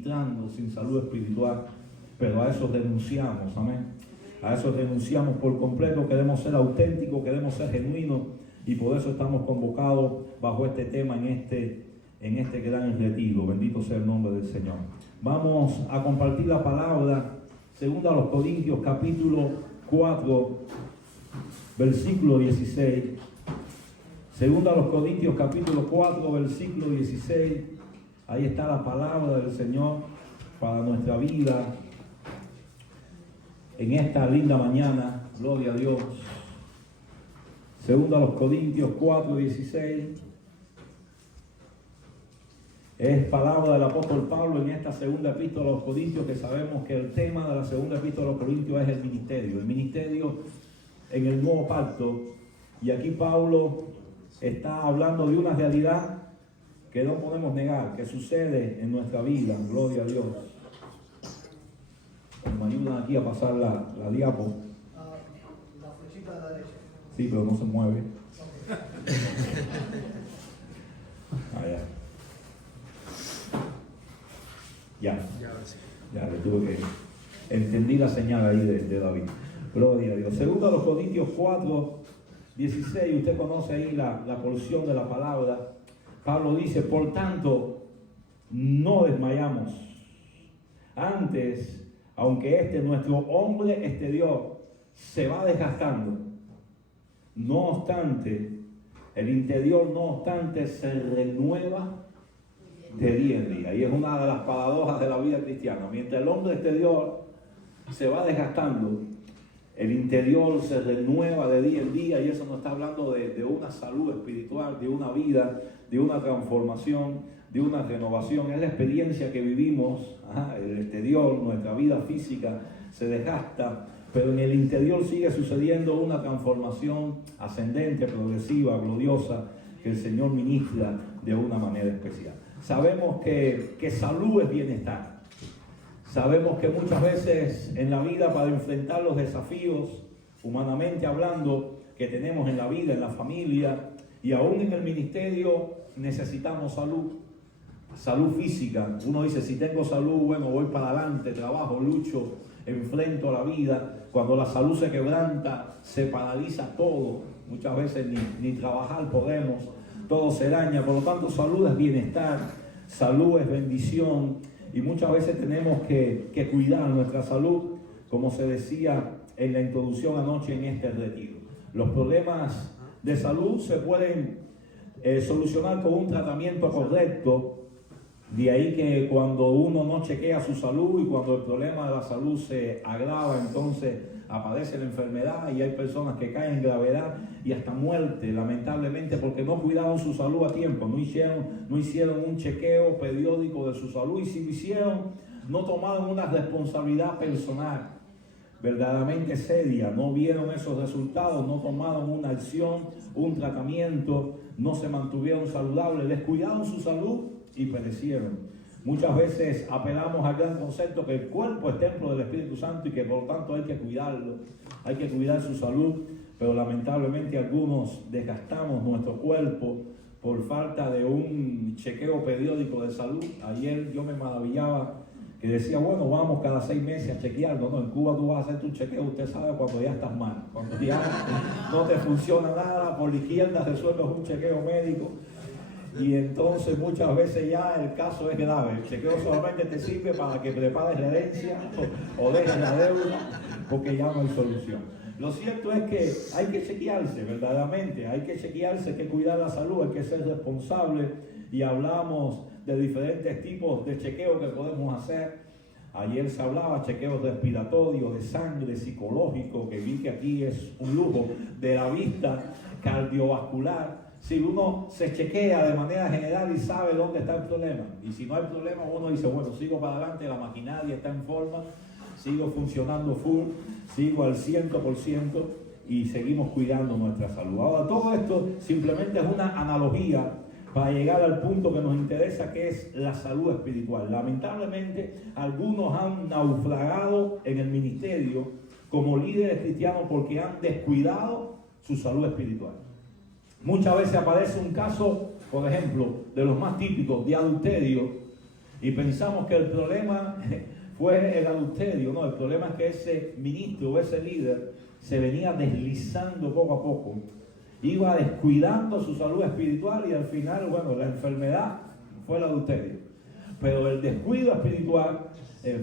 ministrando sin salud espiritual, pero a eso renunciamos, amén. A eso renunciamos por completo. Queremos ser auténticos, queremos ser genuinos, y por eso estamos convocados bajo este tema en este gran retiro. Bendito sea el nombre del Señor. Vamos a compartir la palabra, segunda a los Corintios, capítulo 4, versículo 16. Segunda a los Corintios, capítulo 4, versículo 16. Ahí está la palabra del Señor para nuestra vida en esta linda mañana. Gloria a Dios. Segunda a los Corintios 4, 16. Es palabra del apóstol Pablo en esta segunda epístola a los Corintios, que sabemos que el tema de la segunda epístola a los Corintios es el ministerio en el nuevo pacto. Y aquí Pablo está hablando de una realidad que no podemos negar, que sucede en nuestra vida. Gloria a Dios. Me ayudan aquí a pasar la diapo. La flechita de la derecha. Sí, pero no se mueve. Allá. Ya, le tuve que entendí la señal ahí de David. Gloria a Dios. Segundo a los Corintios 4, 16, usted conoce ahí la porción de la palabra. Pablo dice: por tanto, no desmayamos. Antes, aunque nuestro hombre exterior se va desgastando, no obstante, el interior no obstante se renueva de día en día. Y es una de las paradojas de la vida cristiana. Mientras el hombre exterior se va desgastando, el interior se renueva de día en día. Y eso nos está hablando de una salud espiritual, de una vida, de una transformación, de una renovación. Es la experiencia que vivimos. El exterior, nuestra vida física se desgasta, pero en el interior sigue sucediendo una transformación ascendente, progresiva, gloriosa, que el Señor ministra de una manera especial. Sabemos que salud es bienestar. Sabemos que muchas veces en la vida, para enfrentar los desafíos, humanamente hablando, que tenemos en la vida, en la familia y aún en el ministerio, necesitamos salud. Salud física. Uno dice: si tengo salud, bueno, voy para adelante, trabajo, lucho, enfrento la vida. Cuando la salud se quebranta, se paraliza todo. Muchas veces ni trabajar podemos. Todo se daña. Por lo tanto, salud es bienestar, salud es bendición, y muchas veces tenemos que cuidar nuestra salud, como se decía en la introducción anoche en este retiro. Los problemas de salud se pueden solucionar con un tratamiento correcto. De ahí que cuando uno no chequea su salud y cuando el problema de la salud se agrava, entonces aparece la enfermedad, y hay personas que caen en gravedad y hasta muerte, lamentablemente, porque no cuidaron su salud a tiempo, no hicieron un chequeo periódico de su salud, y si lo hicieron, no tomaron una responsabilidad personal verdaderamente seria, no vieron esos resultados, no tomaron una acción, un tratamiento, no se mantuvieron saludables, descuidaron su salud y perecieron. Muchas veces apelamos al gran concepto que el cuerpo es templo del Espíritu Santo y que por lo tanto hay que cuidarlo, hay que cuidar su salud, pero lamentablemente algunos desgastamos nuestro cuerpo por falta de un chequeo periódico de salud. Ayer yo me maravillaba que decía: bueno, vamos cada 6 meses a chequearlo. No, en Cuba tú vas a hacer tu chequeo, usted sabe cuando ya estás mal, cuando ya no te funciona nada, por la izquierda resuelves un chequeo médico. Y entonces muchas veces ya el caso es grave. El chequeo solamente te sirve para que prepares la herencia o dejes la deuda, porque ya no hay solución. Lo cierto es que hay que chequearse verdaderamente, hay que chequearse, hay que cuidar la salud, hay que ser responsable, y hablamos de diferentes tipos de chequeos que podemos hacer. Ayer se hablaba chequeos respiratorios, de sangre, psicológico, que vi que aquí es un lujo, de la vista, cardiovascular. Si uno se chequea de manera general y sabe dónde está el problema, y si no hay problema, uno dice: bueno, sigo para adelante, la maquinaria está en forma, sigo funcionando full, sigo al 100%, y seguimos cuidando nuestra salud. Ahora, todo esto simplemente es una analogía para llegar al punto que nos interesa, que es la salud espiritual. Lamentablemente, algunos han naufragado en el ministerio como líderes cristianos porque han descuidado su salud espiritual. Muchas veces aparece un caso, por ejemplo, de los más típicos, de adulterio, Y pensamos que el problema fue el adulterio. No, el problema es que ese ministro o ese líder se venía deslizando poco a poco. Iba descuidando su salud espiritual y al final, bueno, la enfermedad fue el adulterio. Pero el descuido espiritual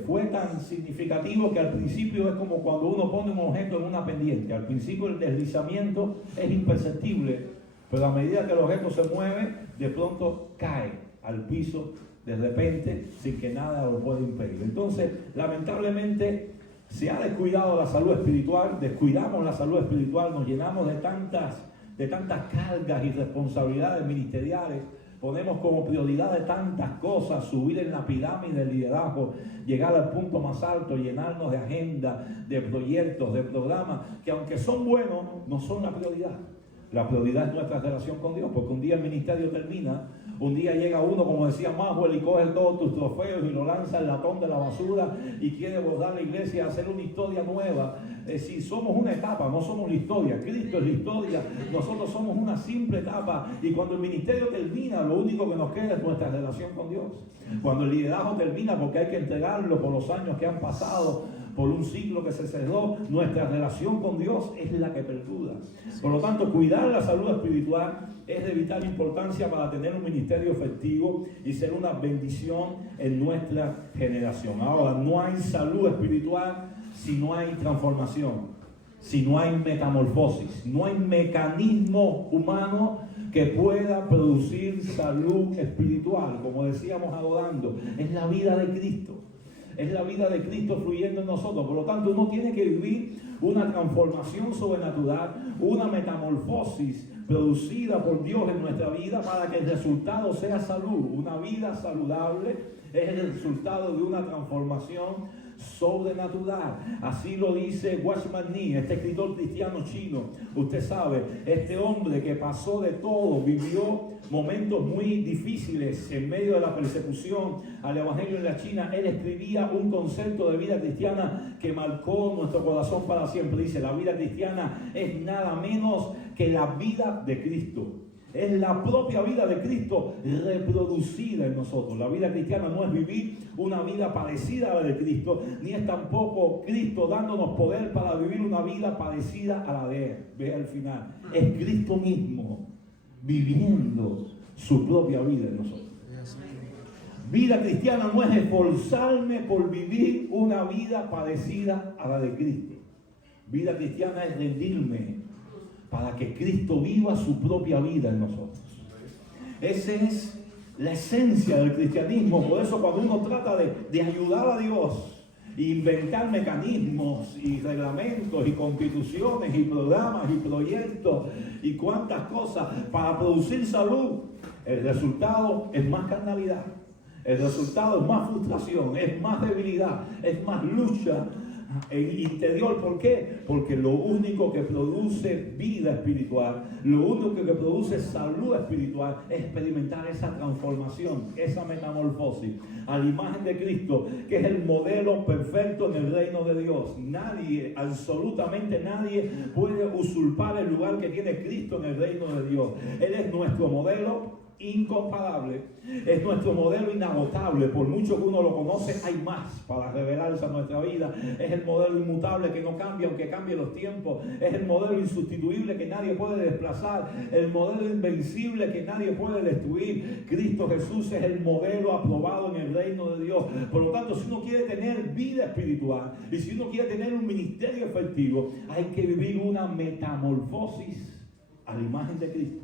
fue tan significativo que al principio es como cuando uno pone un objeto en una pendiente. Al principio el deslizamiento es imperceptible, pero a medida que el objeto se mueve, de pronto cae al piso de repente sin que nada lo pueda impedir. Entonces, lamentablemente, se ha descuidado la salud espiritual, descuidamos la salud espiritual, nos llenamos de tantas cargas y responsabilidades ministeriales. Ponemos como prioridad de tantas cosas, subir en la pirámide del liderazgo, llegar al punto más alto, llenarnos de agenda, de proyectos, de programas, que aunque son buenos, no son la prioridad. La prioridad es nuestra relación con Dios, porque un día el ministerio termina, un día llega uno, como decía Maxwell, y coge todos tus trofeos y lo lanza al latón de la basura y quiere bordar la iglesia y hacer una historia nueva. Si somos una etapa, no somos la historia, Cristo es la historia, nosotros somos una simple etapa, y cuando el ministerio termina, lo único que nos queda es nuestra relación con Dios. Cuando el liderazgo termina, porque hay que entregarlo por los años que han pasado, por un ciclo que se cerró, nuestra relación con Dios es la que perdura. Por lo tanto, cuidar la salud espiritual es de vital importancia para tener un ministerio efectivo y ser una bendición en nuestra generación. Ahora, no hay salud espiritual si no hay transformación, si no hay metamorfosis, no hay mecanismo humano que pueda producir salud espiritual. Como decíamos adorando, es la vida de Cristo. Es la vida de Cristo fluyendo en nosotros. Por lo tanto, uno tiene que vivir una transformación sobrenatural, una metamorfosis producida por Dios en nuestra vida para que el resultado sea salud. Una vida saludable es el resultado de una transformación sobrenatural. Así lo dice Watchman Nee, este escritor cristiano chino. Usted sabe, este hombre que pasó de todo, vivió momentos muy difíciles en medio de la persecución al evangelio en la China. Él escribía un concepto de vida cristiana que marcó nuestro corazón para siempre. Dice: la vida cristiana es nada menos que la vida de Cristo. Es la propia vida de Cristo reproducida en nosotros. La vida cristiana no es vivir una vida parecida a la de Cristo, ni es tampoco Cristo dándonos poder para vivir una vida parecida a la de Él. Ve al final, es Cristo mismo viviendo su propia vida en nosotros. Vida cristiana no es esforzarme por vivir una vida parecida a la de Cristo. Vida cristiana es rendirme para que Cristo viva su propia vida en nosotros. Esa es la esencia del cristianismo. Por eso cuando uno trata de ayudar a Dios, inventar mecanismos y reglamentos y constituciones y programas y proyectos y cuantas cosas para producir salud, el resultado es más carnalidad, el resultado es más frustración, es más debilidad, es más lucha interior. ¿Por qué? Porque lo único que produce vida espiritual, lo único que produce salud espiritual es experimentar esa transformación, esa metamorfosis a la imagen de Cristo, que es el modelo perfecto en el reino de Dios. Nadie, absolutamente nadie, puede usurpar el lugar que tiene Cristo en el reino de Dios. Él es nuestro modelo incomparable, es nuestro modelo inagotable. Por mucho que uno lo conoce, hay más para revelarse a nuestra vida. Es el modelo inmutable que no cambia aunque cambien los tiempos. Es el modelo insustituible que nadie puede desplazar, el modelo invencible que nadie puede destruir. Cristo Jesús es el modelo aprobado en el reino de Dios. Por lo tanto, si uno quiere tener vida espiritual y si uno quiere tener un ministerio efectivo, hay que vivir una metamorfosis a la imagen de Cristo.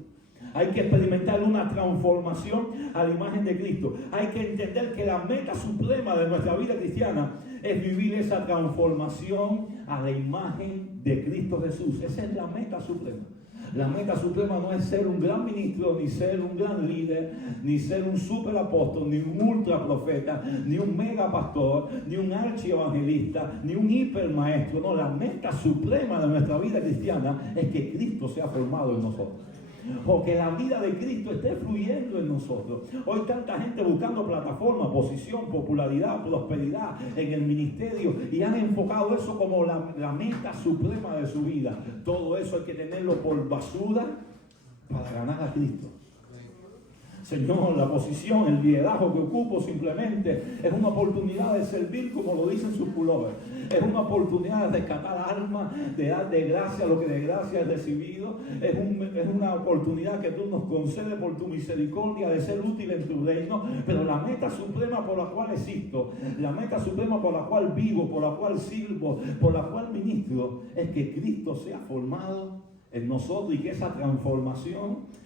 Hay que experimentar una transformación a la imagen de Cristo. Hay que entender que la meta suprema de nuestra vida cristiana es vivir esa transformación a la imagen de Cristo Jesús. Esa es la meta suprema. La meta suprema no es ser un gran ministro, ni ser un gran líder, ni ser un super apóstol, ni un ultra profeta, ni un mega pastor, ni un archievangelista, ni un hiper maestro. No, la meta suprema de nuestra vida cristiana es que Cristo sea formado en nosotros, o que la vida de Cristo esté fluyendo en nosotros. Hoy tanta gente buscando plataforma, posición, popularidad, prosperidad en el ministerio, y han enfocado eso como la meta suprema de su vida. Todo eso hay que tenerlo por basura para ganar a Cristo. Señor, la posición, el liderazgo que ocupo simplemente es una oportunidad de servir como lo dicen sus pullovers. Es una oportunidad de rescatar almas, de dar de gracia lo que de gracia he recibido. Es una oportunidad que tú nos concedes por tu misericordia de ser útil en tu reino. Pero la meta suprema por la cual existo, la meta suprema por la cual vivo, por la cual sirvo, por la cual ministro, es que Cristo sea formado en nosotros y que esa transformación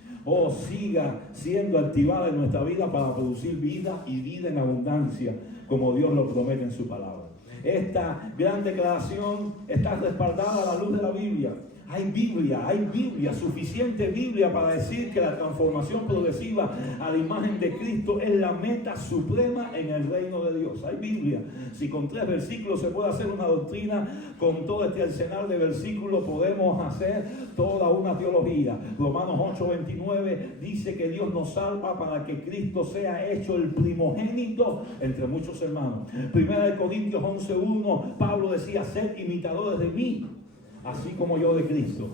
siga siendo activada en nuestra vida para producir vida y vida en abundancia, como Dios lo promete en su palabra. Esta gran declaración está respaldada a la luz de la Biblia. Hay Biblia, suficiente Biblia para decir que la transformación progresiva a la imagen de Cristo es la meta suprema en el reino de Dios. Hay Biblia. Si con 3 versículos se puede hacer una doctrina, con todo este arsenal de versículos podemos hacer toda una teología. Romanos 8:29 dice que Dios nos salva para que Cristo sea hecho el primogénito entre muchos hermanos. 1 Corintios 11:1, Pablo decía: sed imitadores de mí, así como yo de Cristo.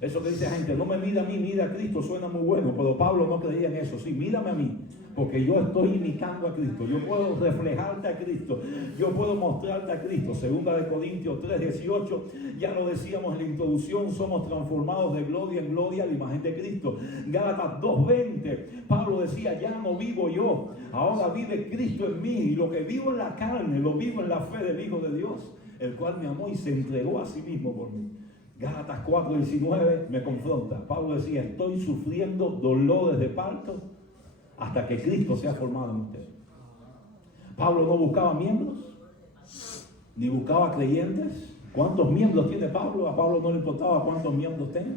Eso que dice la gente, no me mira a mí, mira a Cristo, suena muy bueno, pero Pablo no creía en eso. Sí, mírame a mí, porque yo estoy imitando a Cristo. Yo puedo reflejarte a Cristo, yo puedo mostrarte a Cristo. 2 Corintios 3:18, ya lo decíamos en la introducción, somos transformados de gloria en gloria a la imagen de Cristo. Gálatas 2:20, Pablo decía: ya no vivo yo, ahora vive Cristo en mí, y lo que vivo en la carne, lo vivo en la fe del Hijo de Dios, el cual me amó y se entregó a sí mismo por mí. Gálatas 4:19 me confronta. Pablo decía: estoy sufriendo dolores de parto hasta que Cristo sea formado en usted. Pablo no buscaba miembros, ni buscaba creyentes. ¿Cuántos miembros tiene Pablo? A Pablo no le importaba cuántos miembros tenía,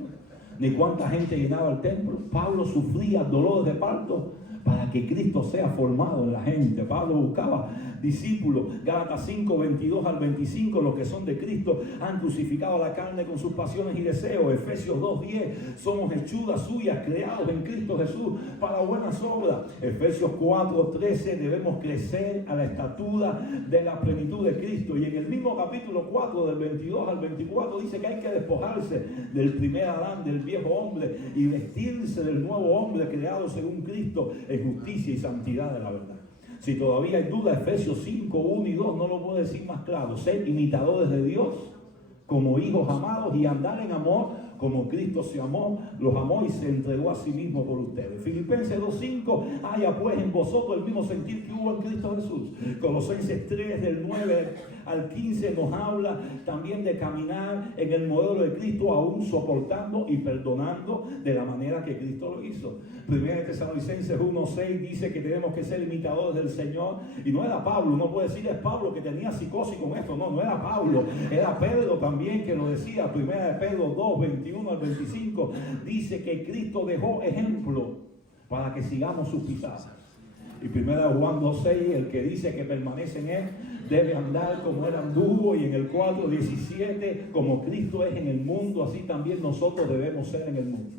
ni cuánta gente llenaba el templo. Pablo sufría dolores de parto para que Cristo sea formado en la gente. Pablo buscaba discípulos. Gálatas 5:22 al 25, los que son de Cristo han crucificado la carne con sus pasiones y deseos. Efesios 2:10, somos hechuras suyas, creados en Cristo Jesús para buenas obras. Efesios 4:13, debemos crecer a la estatura de la plenitud de Cristo. Y en el mismo capítulo 4, del 22 al 24, dice que hay que despojarse del primer Adán, del viejo hombre, y vestirse del nuevo hombre creado según Cristo en justicia y santidad de la verdad. Si todavía hay duda, Efesios 5:1 y 2 no lo puedo decir más claro: ser imitadores de Dios como hijos amados y andar en amor como Cristo se amó, los amó y se entregó a sí mismo por ustedes. Filipenses 2:5, haya pues en vosotros el mismo sentir que hubo en Cristo Jesús. Colosenses 3, del 9 al 15, nos habla también de caminar en el modelo de Cristo, aún soportando y perdonando de la manera que Cristo lo hizo. 1 Tesalonicenses 1:6 dice que tenemos que ser imitadores del Señor. Y no era Pablo, no puede decir es Pablo que tenía psicosis con esto. No era Pablo, era Pedro también que lo decía. 1 Pedro 2, 21 al 25 dice que Cristo dejó ejemplo para que sigamos sus pisadas. Y 1 Juan 2:6, el que dice que permanece en él debe andar como él anduvo. Y en el 4:17, como Cristo es en el mundo, así también nosotros debemos ser en el mundo.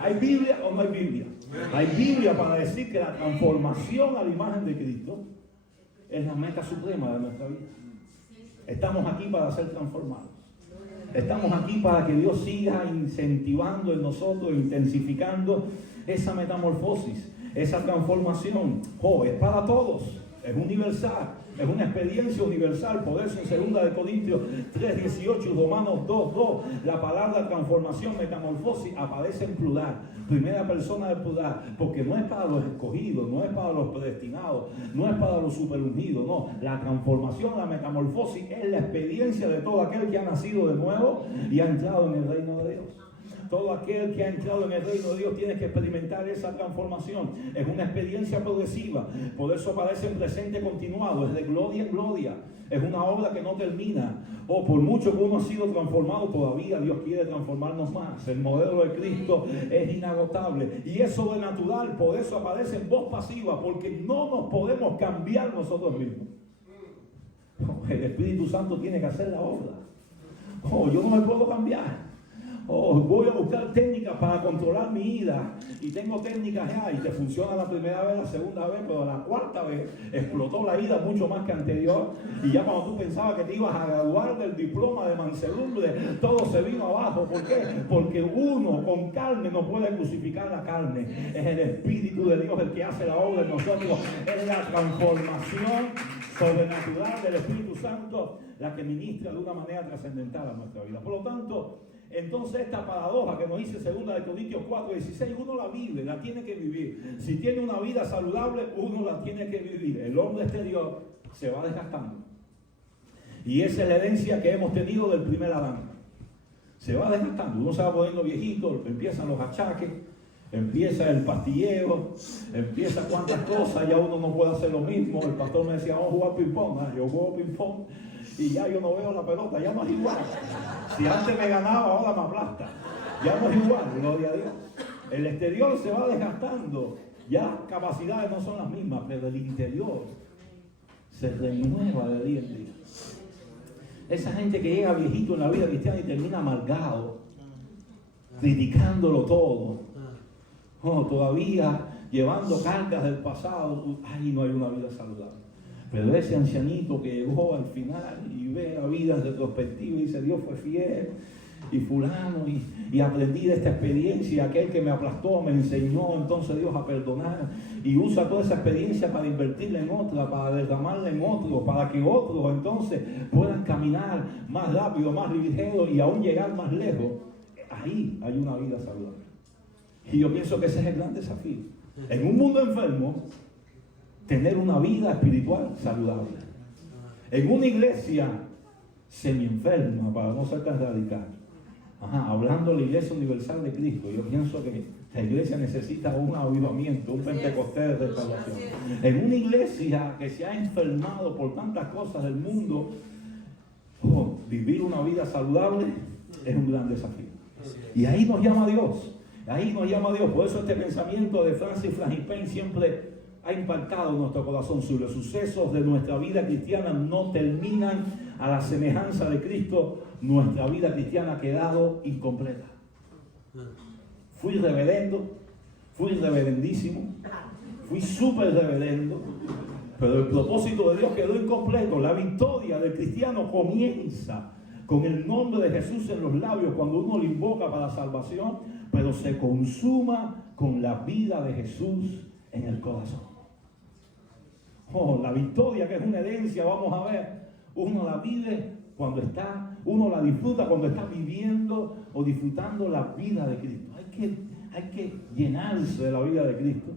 ¿Hay Biblia o no hay Biblia? Hay Biblia para decir que la transformación a la imagen de Cristo es la meta suprema de nuestra vida. Estamos aquí para ser transformados. Estamos aquí para que Dios siga incentivando en nosotros, intensificando esa metamorfosis, esa transformación. Es para todos, es universal, es una experiencia universal. Por eso en 2 Corintios 3:18 y Romanos 2:2, la palabra transformación, metamorfosis, aparece en plural, primera persona del plural, porque no es para los escogidos, no es para los predestinados, no es para los superungidos, no. La transformación, la metamorfosis es la experiencia de todo aquel que ha nacido de nuevo y ha entrado en el reino de Dios. Todo aquel que ha entrado en el reino de Dios tiene que experimentar esa transformación. Es una experiencia progresiva. Por eso aparece en presente continuado. Es de gloria en gloria. Es una obra que no termina. Por mucho que uno ha sido transformado, todavía Dios quiere transformarnos más. El modelo de Cristo es inagotable. Y es sobrenatural. Por eso aparece en voz pasiva. Porque no nos podemos cambiar nosotros mismos. El Espíritu Santo tiene que hacer la obra. Yo no me puedo cambiar. Oh, voy a buscar técnicas para controlar mi ira. Y tengo técnicas ya. Y te funciona la primera vez, la segunda vez, pero la cuarta vez explotó la ira mucho más que anterior. Y ya cuando tú pensabas que te ibas a graduar del diploma de mansedumbre, todo se vino abajo. ¿Por qué? Porque uno con carne no puede crucificar la carne. Es el Espíritu de Dios el que hace la obra en nosotros. Es la transformación sobrenatural del Espíritu Santo la que ministra de una manera trascendental a nuestra vida. Por lo tanto, entonces esta paradoja que nos dice 2 Corintios 4:16, uno la vive, la tiene que vivir. Si tiene una vida saludable, uno la tiene que vivir. El hombre exterior se va desgastando. Y esa es la herencia que hemos tenido del primer Adán. Se va desgastando, uno se va poniendo viejito, empiezan los achaques, empieza el pastillero, empieza cuantas cosas, ya uno no puede hacer lo mismo. El pastor me decía, vamos a jugar ping-pong. Yo juego ping-pong y ya yo no veo la pelota, ya no es igual. Si antes me ganaba, ahora me aplasta. Ya no es igual, gloria a Dios. El exterior se va desgastando, ya capacidades no son las mismas, pero el interior se renueva de día en día. Esa gente que llega viejito en la vida cristiana y termina amargado, criticándolo todo, todavía llevando cargas del pasado, ahí no hay una vida saludable. Pero ese ancianito que llegó al final y ve la vida en retrospectiva y dice, Dios fue fiel, y fulano, y aprendí de esta experiencia, aquel que me aplastó me enseñó entonces Dios a perdonar, y usa toda esa experiencia para invertirla en otra, para derramarla en otro, para que otros entonces puedan caminar más rápido, más ligero y aún llegar más lejos. Ahí hay una vida saludable. Y yo pienso que ese es el gran desafío. En un mundo enfermo, tener una vida espiritual saludable. En una iglesia semi-enferma, para no ser tan radical. Hablando de la Iglesia Universal de Cristo, yo pienso que la iglesia necesita un avivamiento, un Pentecostés de restauración. En una iglesia que se ha enfermado por tantas cosas del mundo, vivir una vida saludable es un gran desafío. Y ahí nos llama Dios. Ahí nos llama Dios. Por eso este pensamiento de Francis Frangipane siempre ha impactado nuestro corazón. Los sucesos de nuestra vida cristiana no terminan a la semejanza de Cristo. Nuestra vida cristiana ha quedado incompleta. Fui reverendo, fui reverendísimo, fui súper reverendo, pero el propósito de Dios quedó incompleto. La victoria del cristiano comienza con el nombre de Jesús en los labios cuando uno lo invoca para salvación, pero se consuma con la vida de Jesús en el corazón. La victoria, que es una herencia, vamos a ver, uno la vive cuando está, uno la disfruta cuando está viviendo o disfrutando la vida de Cristo. Hay que llenarse de la vida de Cristo.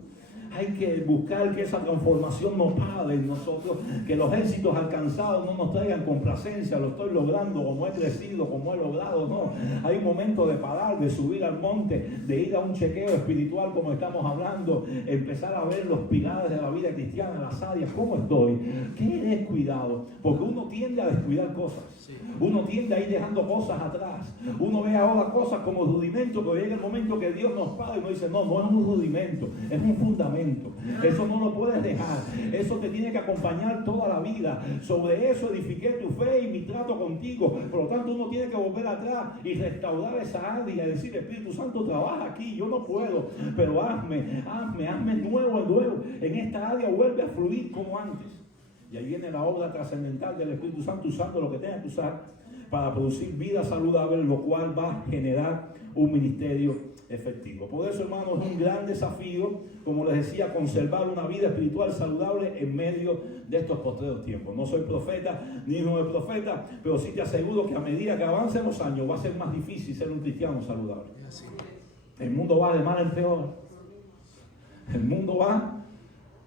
Hay que buscar que esa transformación no pare en nosotros, que los éxitos alcanzados no nos traigan complacencia, lo estoy logrando, como he crecido, como he logrado, no. Hay un momento de parar, de subir al monte, de ir a un chequeo espiritual como estamos hablando, empezar a ver los pilares de la vida cristiana, las áreas, cómo estoy, qué he descuidado, porque uno tiende a descuidar cosas, uno tiende a ir dejando cosas atrás, uno ve ahora cosas como rudimento, pero llega el momento que Dios nos para y nos dice, no es un rudimento, es un fundamento. Eso no lo puedes dejar. Eso te tiene que acompañar toda la vida. Sobre eso edifiqué tu fe y mi trato contigo. Por lo tanto, uno tiene que volver atrás y restaurar esa área y decir, Espíritu Santo, trabaja aquí. Yo no puedo, pero hazme nuevo. En esta área vuelve a fluir como antes. Y ahí viene la obra trascendental del Espíritu Santo, usando lo que tenga que usar para producir vida saludable, lo cual va a generar un ministerio efectivo. Por eso, hermanos, es un gran desafío, como les decía, conservar una vida espiritual saludable en medio de estos postreros tiempos. No soy profeta, ni hijo de profeta, pero sí te aseguro que a medida que avancen los años va a ser más difícil ser un cristiano saludable. El mundo va de mal en peor. El mundo va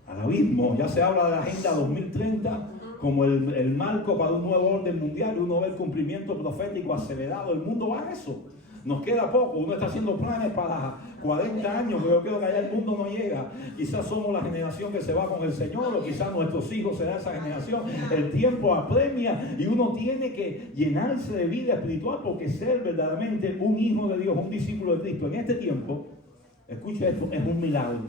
al abismo. Ya se habla de la Agenda 2030 como el marco para un nuevo orden mundial, y uno ve el cumplimiento profético acelerado. El mundo va a eso. Nos queda poco, uno está haciendo planes para 40 años, pero yo creo que allá el mundo no llega. Quizás somos la generación que se va con el Señor, o quizás nuestros hijos serán esa generación. El tiempo apremia y uno tiene que llenarse de vida espiritual, porque ser verdaderamente un hijo de Dios, un discípulo de Cristo en este tiempo, escucha esto, es un milagro.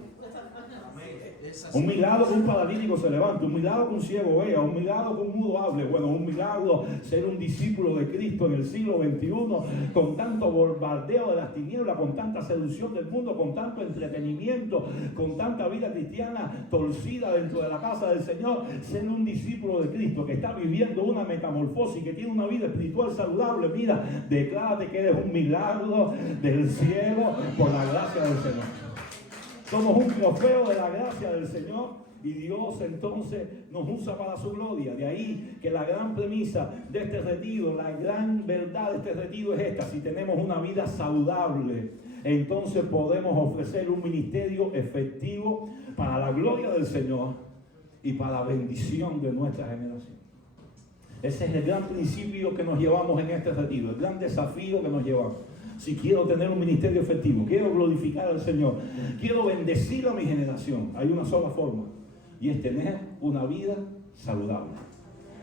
Un milagro que un paralítico se levante, un milagro que un ciego vea, un milagro que un mudo hable. Bueno, un milagro ser un discípulo de Cristo en el siglo XXI, con tanto bombardeo de las tinieblas, con tanta seducción del mundo, con tanto entretenimiento, con tanta vida cristiana torcida dentro de la casa del Señor. Ser un discípulo de Cristo que está viviendo una metamorfosis, que tiene una vida espiritual saludable. Mira, declárate que eres un milagro del cielo por la gracia del Señor. Somos un trofeo de la gracia del Señor y Dios entonces nos usa para su gloria. De ahí que la gran premisa de este retiro, la gran verdad de este retiro es esta: si tenemos una vida saludable, entonces podemos ofrecer un ministerio efectivo para la gloria del Señor y para la bendición de nuestra generación. Ese es el gran principio que nos llevamos en este retiro, el gran desafío que nos llevamos. Si quiero tener un ministerio efectivo, quiero glorificar al Señor, quiero bendecir a mi generación, hay una sola forma, y es tener una vida saludable,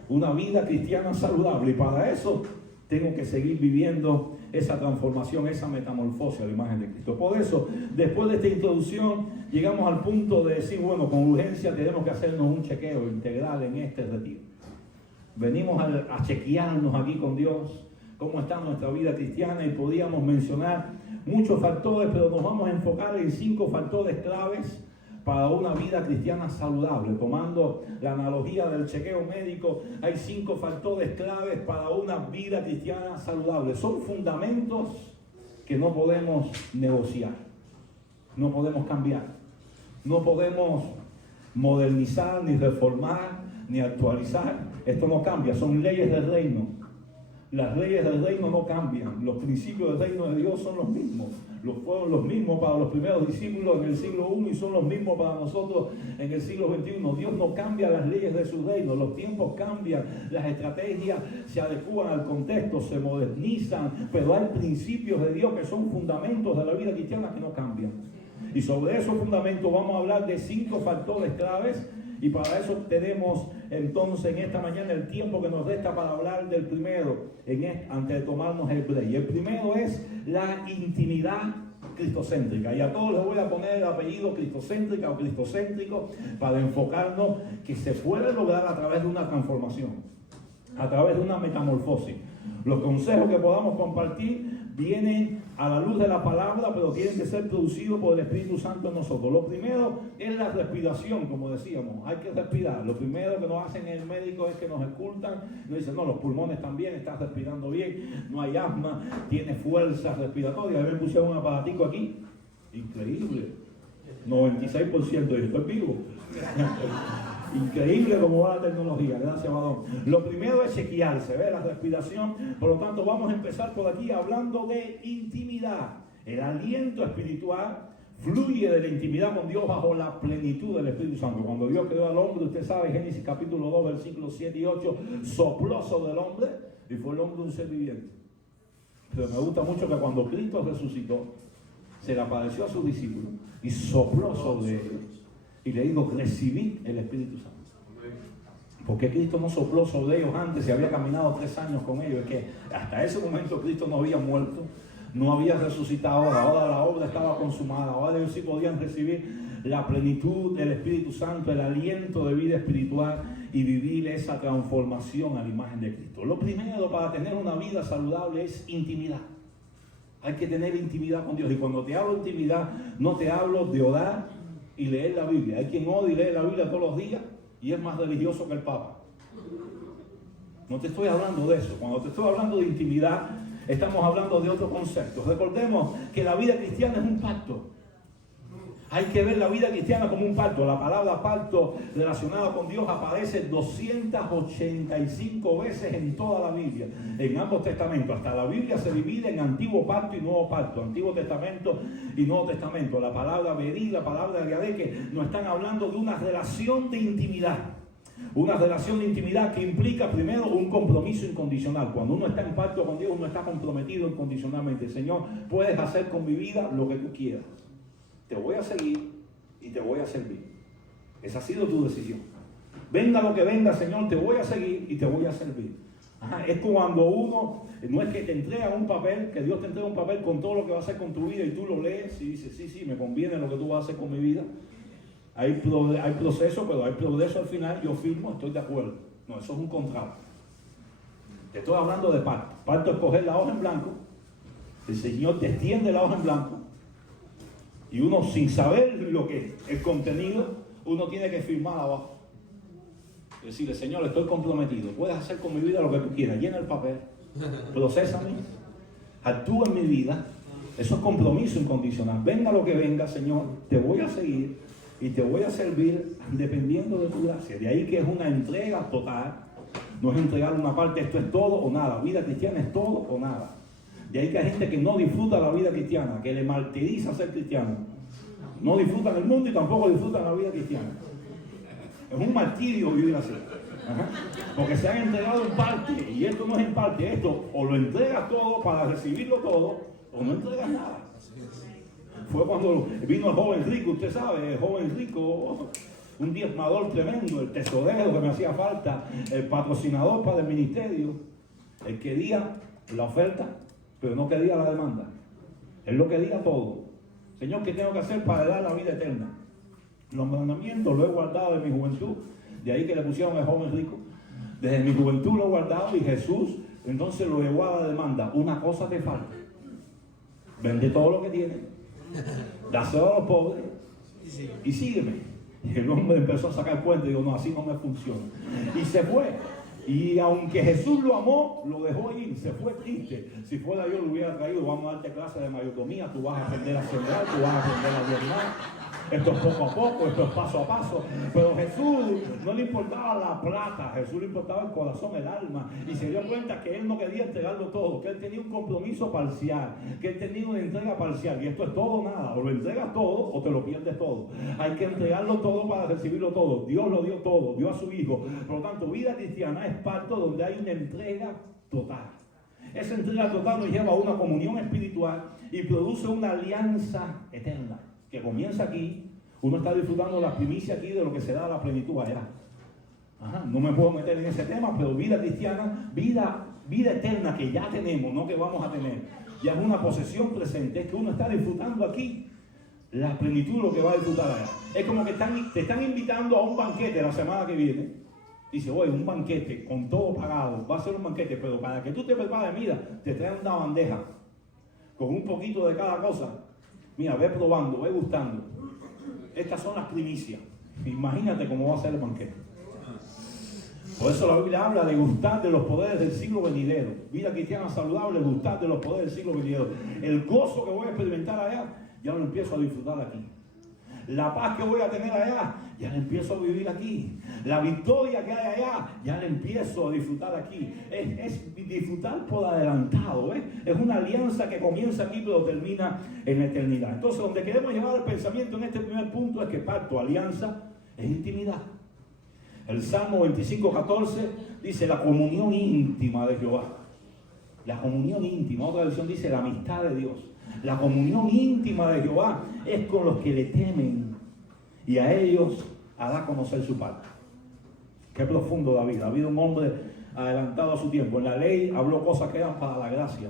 una vida cristiana saludable. Y para eso tengo que seguir viviendo esa transformación, esa metamorfosis a la imagen de Cristo. Por eso, después de esta introducción, llegamos al punto de decir, bueno, con urgencia tenemos que hacernos un chequeo integral en este retiro. Venimos a chequearnos aquí con Dios, cómo está nuestra vida cristiana, y podíamos mencionar muchos factores, pero nos vamos a enfocar en 5 factores claves para una vida cristiana saludable. Tomando la analogía del chequeo médico, hay 5 factores claves para una vida cristiana saludable. Son fundamentos que no podemos negociar, no podemos cambiar, no podemos modernizar, ni reformar, ni actualizar. Esto no cambia, son leyes del reino. Las leyes del reino no cambian, los principios del reino de Dios son los mismos. Fueron los mismos para los primeros discípulos en el siglo I y son los mismos para nosotros en el siglo XXI. Dios no cambia las leyes de su reino, los tiempos cambian, las estrategias se adecúan al contexto, se modernizan, pero hay principios de Dios que son fundamentos de la vida cristiana que no cambian. Y sobre esos fundamentos vamos a hablar de 5 factores claves. Y para eso tenemos entonces en esta mañana el tiempo que nos resta para hablar del primero, antes de tomarnos el break. Y el primero es la intimidad cristocéntrica. Y a todos les voy a poner el apellido cristocéntrica o cristocéntrico para enfocarnos que se puede lograr a través de una transformación, a través de una metamorfosis. Los consejos que podamos compartir vienen a la luz de la palabra, pero tienen que ser producidos por el Espíritu Santo en nosotros. Lo primero es la respiración, como decíamos, hay que respirar. Lo primero que nos hacen en el médico es que nos escultan, nos dicen, no, los pulmones también, estás respirando bien, no hay asma, tienes fuerza respiratoria. A mí me pusieron un aparatico aquí, increíble, 96%, y estoy vivo. Increíble cómo va la tecnología, gracias varón. Lo primero es chequearse, ¿ve? La respiración. Por lo tanto, vamos a empezar por aquí hablando de intimidad. El aliento espiritual fluye de la intimidad con Dios bajo la plenitud del Espíritu Santo. Cuando Dios creó al hombre, usted sabe, Génesis capítulo 2, versículos 7 y 8, sopló sobre el hombre y fue el hombre un ser viviente. Pero me gusta mucho que cuando Cristo resucitó, se le apareció a sus discípulos y sopló sobre ellos. Y le digo, recibid el Espíritu Santo. Porque Cristo no sopló sobre ellos antes y había caminado 3 años con ellos. Es que hasta ese momento Cristo no había muerto, no había resucitado. Ahora la obra estaba consumada. Ahora ellos sí podían recibir la plenitud del Espíritu Santo, el aliento de vida espiritual y vivir esa transformación a la imagen de Cristo. Lo primero para tener una vida saludable es intimidad. Hay que tener intimidad con Dios. Y cuando te hablo de intimidad, no te hablo de orar y leer la Biblia. Hay quien odia y lee la Biblia todos los días y es más religioso que el Papa. No te estoy hablando de eso. Cuando te estoy hablando de intimidad, estamos hablando de otro concepto. Recordemos que la vida cristiana es un pacto. Hay que ver la vida cristiana como un pacto. La palabra pacto relacionada con Dios aparece 285 veces en toda la Biblia, en ambos testamentos. Hasta la Biblia se divide en Antiguo Pacto y Nuevo Pacto, Antiguo Testamento y Nuevo Testamento. La palabra verí, la palabra que nos están hablando de una relación de intimidad. Una relación de intimidad que implica primero un compromiso incondicional. Cuando uno está en pacto con Dios, uno está comprometido incondicionalmente. Señor, puedes hacer con mi vida lo que tú quieras. Te voy a seguir y te voy a servir. Esa ha sido tu decisión. Venga lo que venga, Señor, te voy a seguir y te voy a servir. Es cuando uno, no es que te entrega un papel, que Dios te entrega un papel con todo lo que va a hacer con tu vida y tú lo lees y dices, sí, me conviene lo que tú vas a hacer con mi vida. hay proceso, pero hay progreso al final, yo firmo, estoy de acuerdo. No, eso es un contrato. Te estoy hablando de pacto. Pacto es coger la hoja en blanco, el Señor te extiende la hoja en blanco, y uno, sin saber lo que es el contenido, uno tiene que firmar abajo. Decirle, Señor, estoy comprometido, puedes hacer con mi vida lo que tú quieras, llena el papel, procésame, actúa en mi vida. Eso es compromiso incondicional. Venga lo que venga, Señor, te voy a seguir y te voy a servir dependiendo de tu gracia. De ahí que es una entrega total. No es entregar una parte, esto es todo o nada. Vida cristiana es todo o nada. De ahí que hay gente que no disfruta la vida cristiana, que le martiriza ser cristiano. No disfrutan el mundo y tampoco disfrutan la vida cristiana. Es un martirio vivir así. Ajá. Porque se han entregado en parte, y esto no es en parte, esto o lo entregas todo para recibirlo todo, o no entregas nada. Fue cuando vino el joven rico, usted sabe, el joven rico, un diezmador tremendo, el tesorero que me hacía falta, el patrocinador para el ministerio. Él quería la oferta, pero no quería la demanda. Él lo quería todo. Señor, ¿qué tengo que hacer para dar la vida eterna? Los mandamientos los he guardado de mi juventud. De ahí que le pusieron el joven rico. Desde mi juventud lo he guardado, y Jesús entonces lo llevó a la demanda. Una cosa te falta. Vende todo lo que tienes, dáselo a los pobres y sígueme. Y el hombre empezó a sacar cuenta y dijo, no, así no me funciona. Y se fue. Y aunque Jesús lo amó, lo dejó ir, se fue triste. Si fuera yo, lo hubiera traído, vamos a darte clase de mayordomía, tú vas a aprender a sembrar, tú vas a aprender a gobernar. Esto es poco a poco, esto es paso a paso. Pero Jesús no le importaba la plata, Jesús le importaba el corazón, el alma. Y se dio cuenta que él no quería entregarlo todo, que él tenía un compromiso parcial, que él tenía una entrega parcial. Y esto es todo o nada, o lo entregas todo o te lo pierdes todo. Hay que entregarlo todo para recibirlo todo. Dios lo dio todo, dio a su Hijo. Por lo tanto, vida cristiana es pacto donde hay una entrega total. Esa entrega total nos lleva a una comunión espiritual y produce una alianza eterna que comienza aquí. Uno está disfrutando la primicia aquí de lo que se da a la plenitud allá. Ajá, no me puedo meter en ese tema, pero vida cristiana, vida eterna que ya tenemos, no que vamos a tener. Ya es una posesión presente, es que uno está disfrutando aquí la plenitud, lo que va a disfrutar allá. Es como que te están invitando a un banquete la semana que viene. Dice, oye, un banquete con todo pagado, va a ser un banquete, pero para que tú te prepares, mira, te traen una bandeja con un poquito de cada cosa. Mira, ve probando, ve gustando. Estas son las primicias. Imagínate cómo va a ser el banquete. Por eso la Biblia habla de gustar de los poderes del siglo venidero. Vida cristiana saludable, gustar de los poderes del siglo venidero. El gozo que voy a experimentar allá, ya lo empiezo a disfrutar aquí. La paz que voy a tener allá, ya la empiezo a vivir aquí. La victoria que hay allá, ya la empiezo a disfrutar aquí. Es disfrutar por adelantado, ¿eh? Es una alianza que comienza aquí pero termina en la eternidad. Entonces, donde queremos llevar el pensamiento en este primer punto es que pacto, alianza, es intimidad. El Salmo 25:14 dice la comunión íntima de Jehová. La comunión íntima, otra versión dice la amistad de Dios. La comunión íntima de Jehová es con los que le temen y a ellos hará conocer su pacto. Qué profundo David. David, un hombre adelantado a su tiempo. En la ley habló cosas que eran para la gracia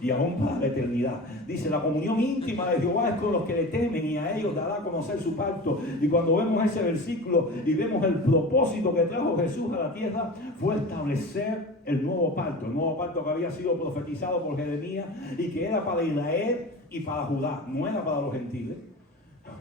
y aún para la eternidad. Dice, la comunión íntima de Jehová es con los que le temen y a ellos dará a conocer su pacto. Y cuando vemos ese versículo y vemos el propósito que trajo Jesús a la tierra, fue establecer el nuevo pacto que había sido profetizado por Jeremías y que era para Israel y para Judá, no era para los gentiles.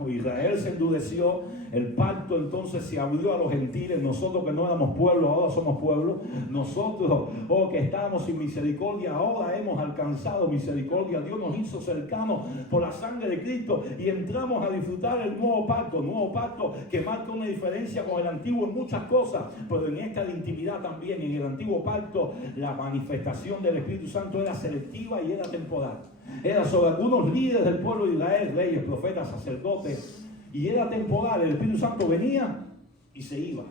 Israel se endureció, el pacto entonces se abrió a los gentiles. Nosotros que no éramos pueblo, ahora somos pueblo. Nosotros, que estábamos sin misericordia, ahora hemos alcanzado misericordia. Dios nos hizo cercanos por la sangre de Cristo y entramos a disfrutar el nuevo pacto que marca una diferencia con el antiguo en muchas cosas, pero en esta de intimidad también. En el antiguo pacto la manifestación del Espíritu Santo era selectiva y era temporal. Era sobre algunos líderes del pueblo de Israel, reyes, profetas, sacerdotes, y era temporal. El Espíritu Santo venía y se iba.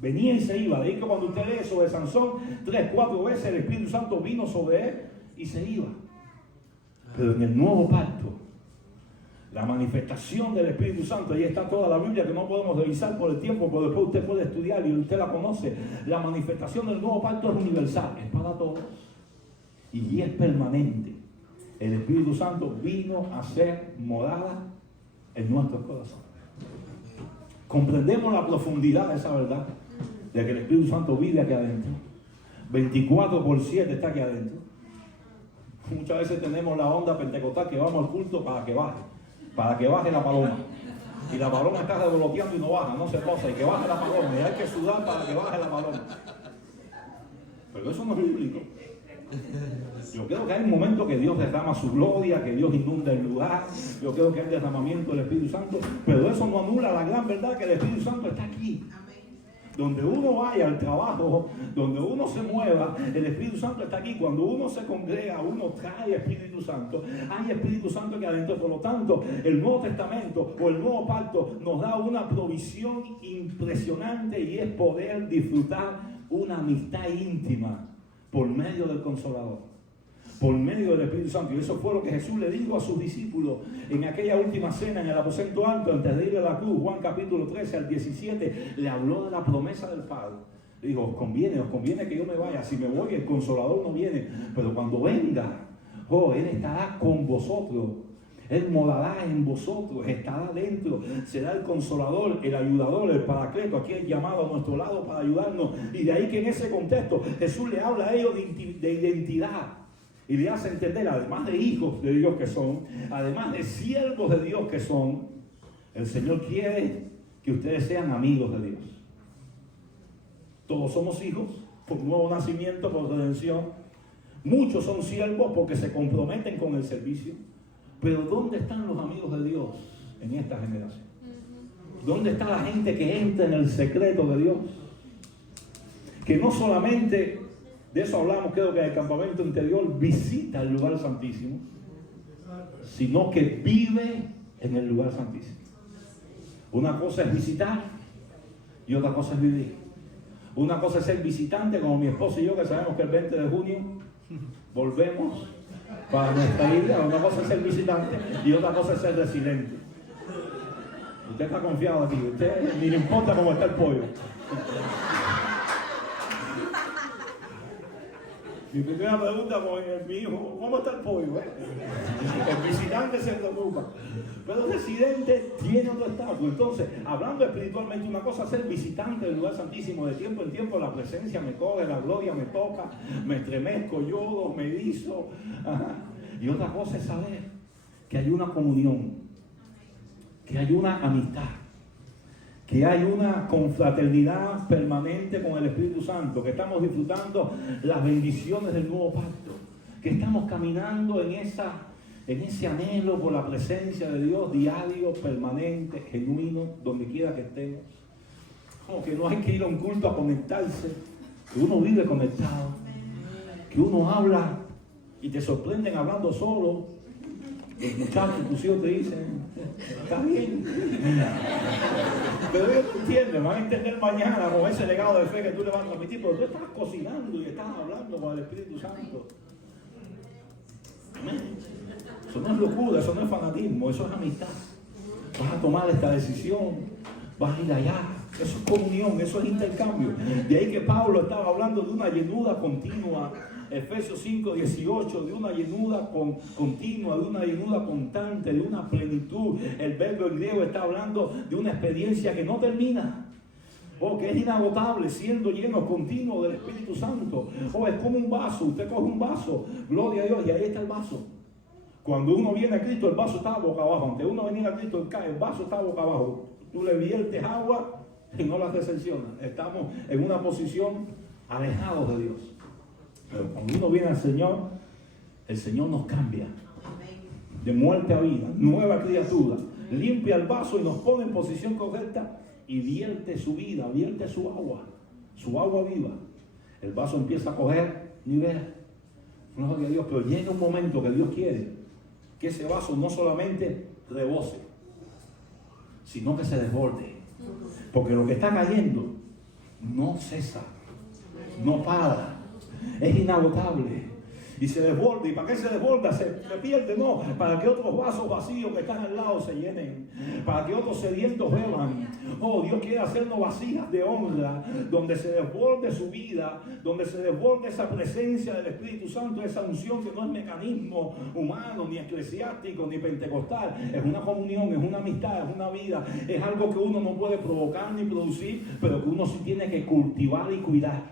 Venía y se iba. De ahí que cuando usted lee sobre Sansón, 3-4 veces el Espíritu Santo vino sobre él y se iba. Pero en el nuevo pacto, la manifestación del Espíritu Santo, ahí está toda la Biblia que no podemos revisar por el tiempo, pero después usted puede estudiar y usted la conoce. La manifestación del nuevo pacto es universal, es para todos y es permanente. El Espíritu Santo vino a ser morada en nuestros corazones. comprendemos la profundidad de esa verdad, de que el Espíritu Santo vive aquí adentro. 24/7 está aquí adentro. Muchas veces tenemos la onda pentecostal que vamos al culto para que baje la paloma. Y la paloma está revoloteando y no baja, no se posa, y que baje la paloma, y hay que sudar para que baje la paloma. Pero eso no es bíblico. Yo creo que hay un momento que Dios derrama su gloria, que Dios inunda el lugar. Yo creo que hay derramamiento del Espíritu Santo, pero eso no anula la gran verdad que el Espíritu Santo está aquí. Donde uno vaya al trabajo, donde uno se mueva, el Espíritu Santo está aquí. Cuando uno se congrega, uno trae Espíritu Santo. Hay Espíritu Santo aquí adentro. Por lo tanto, el Nuevo Testamento o el Nuevo Pacto nos da una provisión impresionante, y es poder disfrutar una amistad íntima por medio del Consolador, por medio del Espíritu Santo. Y eso fue lo que Jesús le dijo a sus discípulos en aquella última cena en el aposento alto, antes de ir a la cruz. Juan capítulo 13 al 17, le habló de la promesa del Padre. Le dijo, os conviene que yo me vaya. Si me voy, el Consolador no viene, pero cuando venga, Él estará con vosotros. Él morará en vosotros, estará dentro, será el Consolador, el ayudador, el Paracleto, aquí es llamado a nuestro lado para ayudarnos. Y de ahí que en ese contexto Jesús le habla a ellos de identidad, y le hace entender, además de hijos de Dios que son, además de siervos de Dios que son, el Señor quiere que ustedes sean amigos de Dios. Todos somos hijos por nuevo nacimiento, por redención. Muchos son siervos porque se comprometen con el servicio. Pero ¿dónde están los amigos de Dios en esta generación? ¿Dónde está la gente que entra en el secreto de Dios? Que no solamente, de eso hablamos creo que en el campamento interior, visita el lugar santísimo, sino que vive en el lugar santísimo. Una cosa es visitar y otra cosa es vivir. Una cosa es ser visitante, como mi esposo y yo, que sabemos que el 20 de junio volvemos para nuestra isla. Una cosa es ser visitante y otra cosa es ser residente. Usted está confiado aquí, usted ni le importa cómo está el pollo. Mi primera pregunta con mi hijo, ¿cómo está el pollo? El visitante se preocupa, pero el residente tiene otro estatus. Entonces, hablando espiritualmente, una cosa es ser visitante del lugar santísimo. De tiempo en tiempo la presencia me coge, la gloria me toca, me estremezco, lloro, me erizo. Y otra cosa es saber que hay una comunión, que hay una amistad, que hay una confraternidad permanente con el Espíritu Santo, que estamos disfrutando las bendiciones del nuevo pacto, que estamos caminando en ese anhelo por la presencia de Dios diario, permanente, genuino, donde quiera que estemos. Como que no hay que ir a un culto a conectarse, que uno vive conectado, que uno habla y te sorprenden hablando solo. Los muchachos, tus hijos te dicen, está bien. Pero ellos no entienden, van a entender mañana con ese legado de fe que tú le vas a transmitir, pero tú estás cocinando y estás hablando con el Espíritu Santo. Amén. Eso no es locura, eso no es fanatismo, eso es amistad. Vas a tomar esta decisión, vas a ir allá. Eso es comunión, eso es intercambio. De ahí que Pablo estaba hablando de una llenura continua. Efesios 5:18, de una llenura continua, de una llenura constante, de una plenitud. El verbo en griego está hablando de una experiencia que no termina, que es inagotable, siendo lleno continuo del Espíritu Santo. Es como un vaso, usted coge un vaso, gloria a Dios, y ahí está el vaso. Cuando uno viene a Cristo, el vaso está boca abajo. Antes de uno venir a Cristo, el vaso está boca abajo. Tú le viertes agua y no la recepcionas. Estamos en una posición alejados de Dios. Pero cuando uno viene al Señor, el Señor nos cambia de muerte a vida, nueva criatura, limpia el vaso y nos pone en posición correcta y vierte su vida, vierte su agua viva. El vaso empieza a coger nivel, gloria a Dios, pero llega un momento que Dios quiere que ese vaso no solamente rebose, sino que se desborde, porque lo que está cayendo no cesa, no para. Es inagotable. y se desborda. ¿Y para qué se desborda? Se pierde, no, para que otros vasos vacíos que están al lado se llenen, para que otros sedientos beban. Oh, Dios quiere hacernos vasijas de honra, donde se desborde su vida, donde se desborde esa presencia del Espíritu Santo, esa unción que no es mecanismo humano, ni eclesiástico, ni pentecostal. Es una comunión, es una amistad, es una vida, es algo que uno no puede provocar ni producir, pero que uno sí tiene que cultivar y cuidar.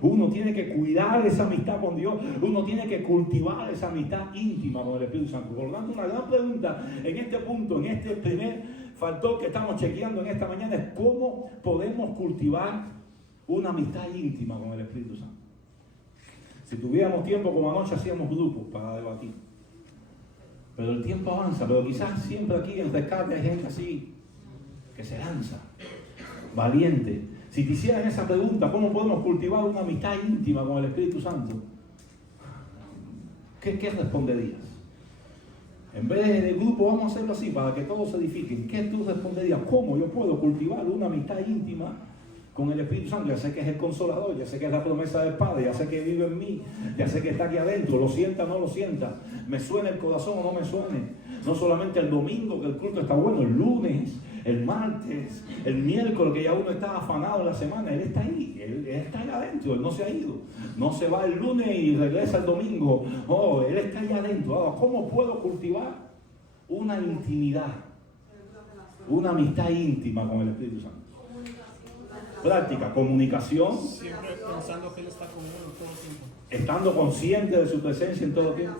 Uno tiene que cuidar esa amistad con Dios. Uno tiene que cultivar esa amistad íntima con el Espíritu Santo. Por lo tanto, una gran pregunta en este punto, en este primer factor que estamos chequeando en esta mañana, es cómo podemos cultivar una amistad íntima con el Espíritu Santo. Si tuviéramos tiempo, como anoche hacíamos grupos para debatir. Pero el tiempo avanza. Pero quizás siempre aquí en Rescate hay gente así que se lanza, valiente. Si te hicieran esa pregunta, ¿cómo podemos cultivar una amistad íntima con el Espíritu Santo? ¿Qué responderías? En vez de grupo, vamos a hacerlo así para que todos se edifiquen. ¿Qué tú responderías? ¿Cómo yo puedo cultivar una amistad íntima con el Espíritu Santo? Ya sé que es el Consolador, ya sé que es la promesa del Padre, ya sé que vive en mí, ya sé que está aquí adentro, lo sienta o no lo sienta, me suena el corazón o no me suene. No solamente el domingo que el culto está bueno, el lunes, el martes, el miércoles que ya uno está afanado en la semana, Él está ahí, Él está ahí adentro, Él no se ha ido, no se va el lunes y regresa el domingo, oh, Él está ahí adentro. Ahora, ¿cómo puedo cultivar una intimidad, una amistad íntima con el Espíritu Santo? Práctica, comunicación, siempre pensando que Él está con uno todo el tiempo, estando consciente de su presencia en todo tiempo,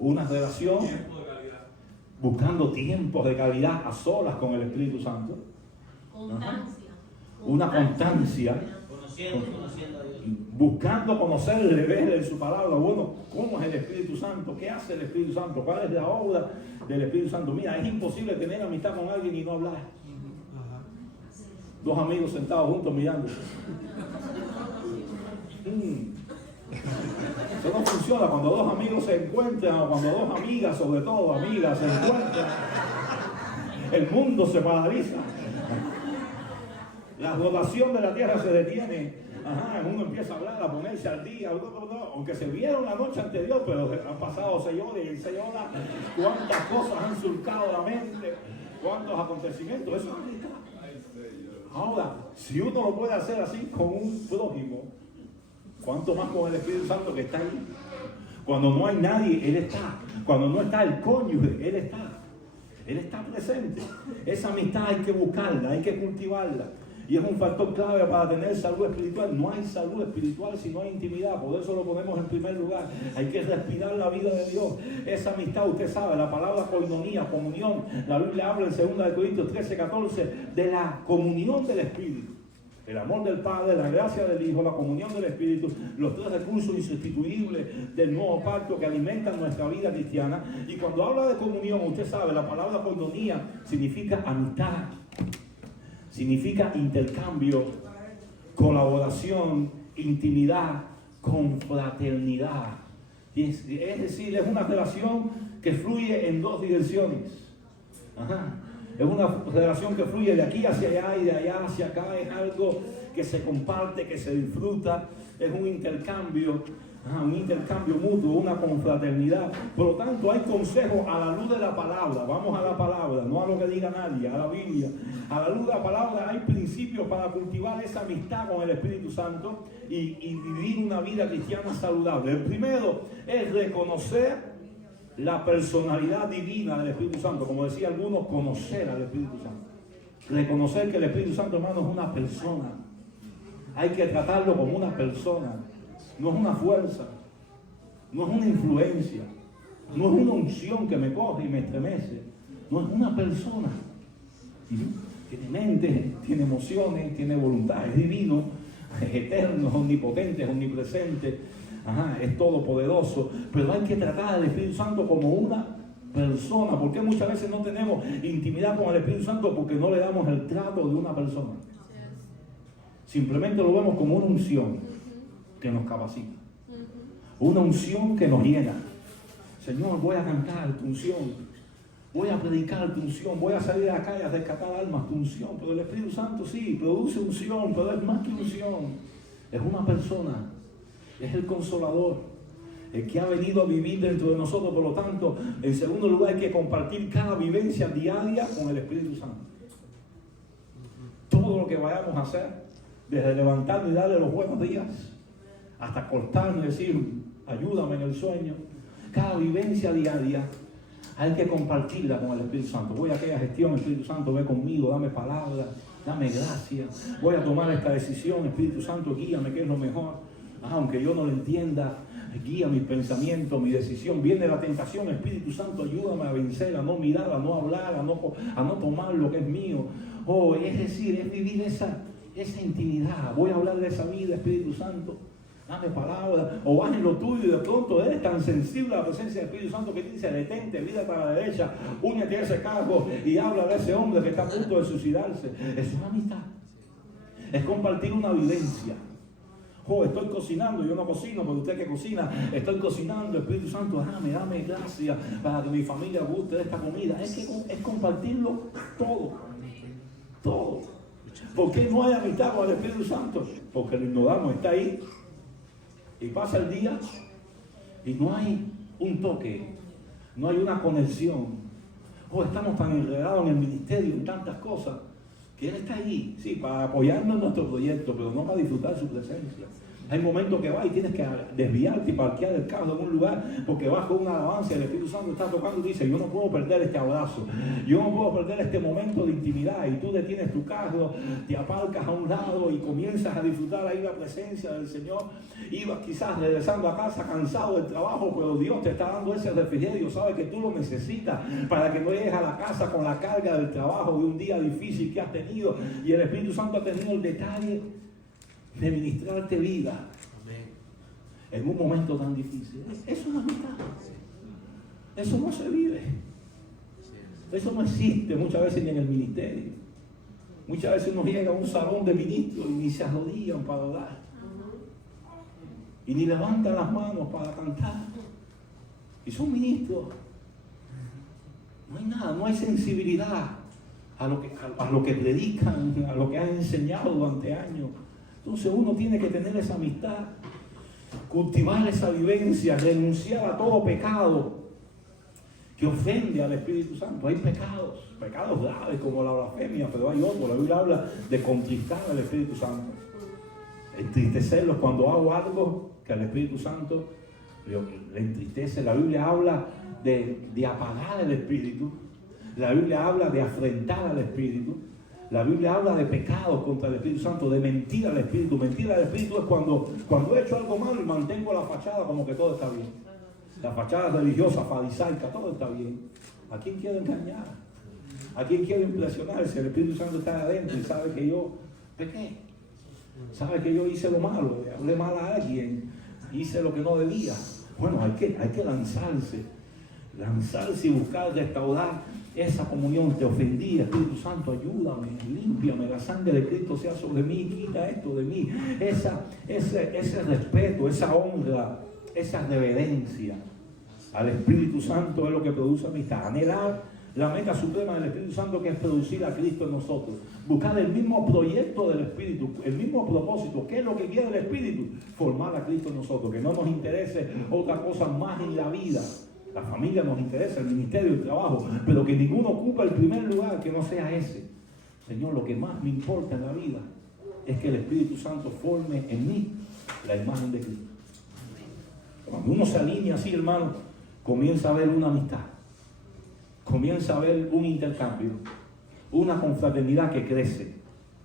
una relación, buscando tiempos de calidad a solas con el Espíritu Santo, Constancia. una constancia, Conociendo a Dios. buscando conocerle, verle en su palabra. Bueno, ¿cómo es el Espíritu Santo? ¿Qué hace el Espíritu Santo? ¿Cuál es la obra del Espíritu Santo? Mira, es imposible tener amistad con alguien y no hablar. Dos amigos sentados juntos mirándose. Eso no funciona cuando dos amigos se encuentran, o cuando dos amigas, sobre todo amigas, se encuentran. El mundo se paraliza. La rotación de la tierra se detiene. Uno empieza a hablar, a ponerse al día, aunque se vieron la noche anterior, pero han pasado 6 horas y 6 horas. Cuántas cosas han surcado la mente, cuántos acontecimientos. Eso es amistad. Ahora, si uno lo puede hacer así con un prójimo, ¿cuánto más con el Espíritu Santo que está ahí? Cuando no hay nadie, Él está. Cuando no está el cónyuge, Él está. Él está presente. Esa amistad hay que buscarla, hay que cultivarla. Y es un factor clave para tener salud espiritual. No hay salud espiritual si no hay intimidad. Por eso lo ponemos en primer lugar. Hay que respirar la vida de Dios. Esa amistad, usted sabe, la palabra koinonía, comunión. La Biblia habla en 2 Corintios 13:14 de la comunión del Espíritu. El amor del Padre, la gracia del Hijo, la comunión del Espíritu, los 3 recursos insustituibles del nuevo pacto que alimentan nuestra vida cristiana. Y cuando habla de comunión, usted sabe, la palabra koinonía significa amistad, significa intercambio, colaboración, intimidad, confraternidad. Es decir, es una relación que fluye en 2 direcciones. Es una relación que fluye de aquí hacia allá y de allá hacia acá. Es algo que se comparte, que se disfruta. Es un intercambio mutuo, una confraternidad. Por lo tanto, hay consejos a la luz de la palabra. Vamos a la palabra, no a lo que diga nadie, a la Biblia. A la luz de la palabra hay principios para cultivar esa amistad con el Espíritu Santo y vivir una vida cristiana saludable. El primero es reconocer la personalidad divina del Espíritu Santo. Como decía algunos, conocer al Espíritu Santo. Reconocer que el Espíritu Santo, hermano, es una persona. Hay que tratarlo como una persona. No es una fuerza, no es una influencia, no es una unción que me coge y me estremece. No, es una persona. Tiene mente, tiene emociones, tiene voluntad, es divino, es eterno, es omnipotente, es omnipresente. Es todopoderoso, pero hay que tratar al Espíritu Santo como una persona. ¿Por qué muchas veces no tenemos intimidad con el Espíritu Santo? Porque no le damos el trato de una persona. Simplemente lo vemos como una unción que nos capacita, una unción que nos llena. Señor, voy a cantar tu unción, voy a predicar tu unción, voy a salir a la calle a rescatar almas, tu unción. Pero el Espíritu Santo sí, produce unción, pero es más que unción, es una persona. Es el Consolador, el que ha venido a vivir dentro de nosotros. Por lo tanto, en segundo lugar, hay que compartir cada vivencia diaria con el Espíritu Santo. Todo lo que vayamos a hacer, desde levantarnos y darle los buenos días, hasta acostarnos y decir, ayúdame en el sueño. Cada vivencia diaria hay que compartirla con el Espíritu Santo. Voy a aquella gestión, Espíritu Santo, ve conmigo, dame palabras, dame gracia. Voy a tomar esta decisión, Espíritu Santo, guíame, que es lo mejor. Aunque yo no lo entienda, guía mis pensamientos, mi decisión. Viene la tentación, Espíritu Santo, ayúdame a vencer, a no mirar, a no hablar, a no tomar lo que es mío. Oh, es decir, es vivir esa intimidad. Voy a hablar de esa vida, Espíritu Santo. Dame palabras, o vas en lo tuyo y de pronto eres tan sensible a la presencia del Espíritu Santo que te dice, detente, vida para la derecha, únete a ese cargo y habla de ese hombre que está a punto de suicidarse. Eso es amistad. Es compartir una vivencia. Oh, estoy cocinando, yo no cocino, pero usted que cocina, estoy cocinando, Espíritu Santo, dame gracia para que mi familia guste de esta comida. Es compartirlo todo. ¿Por qué no hay amistad con el Espíritu Santo? Porque lo ignoramos, está ahí. Y pasa el día y no hay un toque, no hay una conexión. Estamos tan enredados en el ministerio, en tantas cosas, que Él está ahí, sí, para apoyarnos en nuestro proyecto, pero no para disfrutar su presencia. Hay momentos que vas y tienes que desviarte y parquear el carro en un lugar porque vas con una alabanza y el Espíritu Santo está tocando y dice, yo no puedo perder este abrazo, yo no puedo perder este momento de intimidad. Y tú detienes tu carro, te aparcas a un lado y comienzas a disfrutar ahí la presencia del Señor. Ibas quizás regresando a casa cansado del trabajo, pero Dios te está dando ese refrigerio, sabe que tú lo necesitas para que no llegues a la casa con la carga del trabajo de un día difícil que has tenido. Y el Espíritu Santo ha tenido el detalle de ministrarte vida. Amén. En un momento tan difícil. Eso es amistad. Eso no se vive. Eso no existe muchas veces ni en el ministerio. Muchas veces uno llega a un salón de ministros y ni se arrodillan para orar. Y ni levantan las manos para cantar. Y son ministros. No hay nada, no hay sensibilidad a lo que predican, a lo que han enseñado durante años. Entonces uno tiene que tener esa amistad, cultivar esa vivencia, renunciar a todo pecado que ofende al Espíritu Santo. Hay pecados graves como la blasfemia, pero hay otros. La Biblia habla de contristar al Espíritu Santo, entristecerlos cuando hago algo que al Espíritu Santo le entristece. La Biblia habla de apagar el Espíritu. La Biblia habla de afrentar al Espíritu. La Biblia habla de pecados contra el Espíritu Santo, de mentir al Espíritu. Mentir al Espíritu es cuando he hecho algo malo y mantengo la fachada como que todo está bien. La fachada religiosa, farisaica, todo está bien. ¿A quién quiero engañar? ¿A quién quiero impresionar? Si el Espíritu Santo está adentro y sabe que yo pequé, sabe que yo hice lo malo, hablé mal a alguien, hice lo que no debía. Bueno, hay que lanzarse y buscar restaurar esa comunión. Te ofendí, Espíritu Santo, ayúdame, límpiame, la sangre de Cristo sea sobre mí, quita esto de mí. Ese respeto, esa honra, esa reverencia al Espíritu Santo es lo que produce amistad. Anhelar la meta suprema del Espíritu Santo, que es producir a Cristo en nosotros. Buscar el mismo proyecto del Espíritu, el mismo propósito. ¿Qué es lo que quiere el Espíritu? Formar a Cristo en nosotros. Que no nos interese otra cosa más en la vida. La familia nos interesa, el ministerio, el trabajo, pero que ninguno ocupa el primer lugar que no sea ese. Señor, lo que más me importa en la vida es que el Espíritu Santo forme en mí la imagen de Cristo. Cuando uno se alinea así, hermano, comienza a haber una amistad, comienza a haber un intercambio, una confraternidad que crece,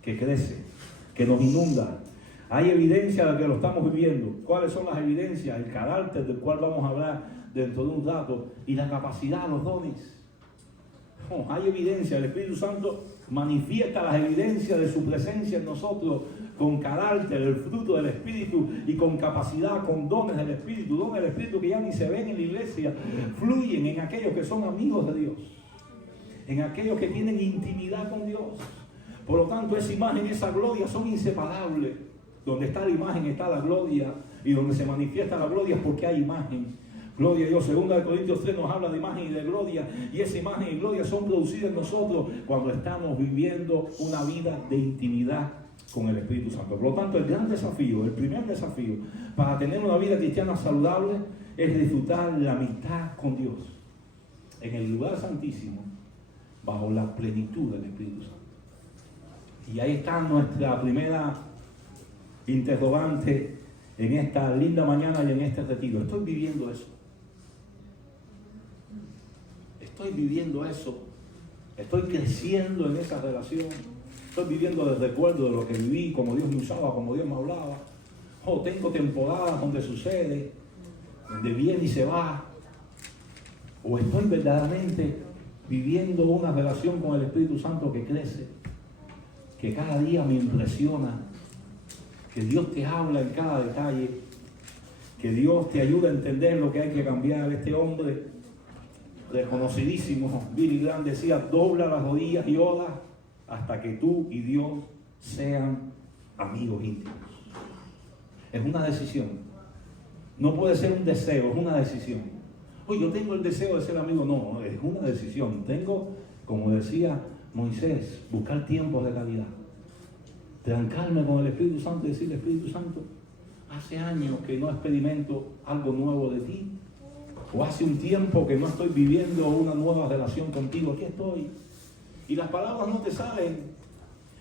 que nos inunda. Hay evidencia de que lo estamos viviendo. ¿Cuáles son las evidencias? El carácter del cual vamos a hablar dentro de un rato, y la capacidad, los dones. Hay evidencia. El Espíritu Santo manifiesta las evidencias de su presencia en nosotros con carácter, el fruto del Espíritu, y con capacidad, con dones del Espíritu. Dones del Espíritu que ya ni se ven en la iglesia, fluyen en aquellos que son amigos de Dios, en aquellos que tienen intimidad con Dios. Por lo tanto, esa imagen, esa gloria son inseparables. Donde está la imagen está la gloria, y donde se manifiesta la gloria es porque hay imagen. Gloria a Dios. 2 Corintios 3 nos habla de imagen y de gloria, y esa imagen y gloria son producidas en nosotros cuando estamos viviendo una vida de intimidad con el Espíritu Santo. Por lo tanto, el gran desafío, el primer desafío para tener una vida cristiana saludable es disfrutar la amistad con Dios en el lugar santísimo, bajo la plenitud del Espíritu Santo. Y ahí está nuestra primera interrogante en esta linda mañana y en este retiro. ¿Estoy viviendo eso? ¿Estoy viviendo eso? ¿Estoy creciendo en esa relación? ¿Estoy viviendo el recuerdo de lo que viví, como Dios me usaba, como Dios me hablaba? ¿O tengo temporadas donde sucede, donde viene y se va? ¿O estoy verdaderamente viviendo una relación con el Espíritu Santo que crece, que cada día me impresiona, que Dios te habla en cada detalle, que Dios te ayuda a entender lo que hay que cambiar? Este hombre reconocidísimo, Billy Graham, decía: dobla las rodillas y ora hasta que tú y Dios sean amigos íntimos. Es una decisión. No puede ser un deseo, es una decisión. Oye, yo tengo el deseo de ser amigo. No, es una decisión. Tengo, como decía Moisés, buscar tiempos de calidad. Trancarme con el Espíritu Santo y decirle: Espíritu Santo, hace años que no experimento algo nuevo de ti, o hace un tiempo que no estoy viviendo una nueva relación contigo. Aquí estoy. Y las palabras no te salen.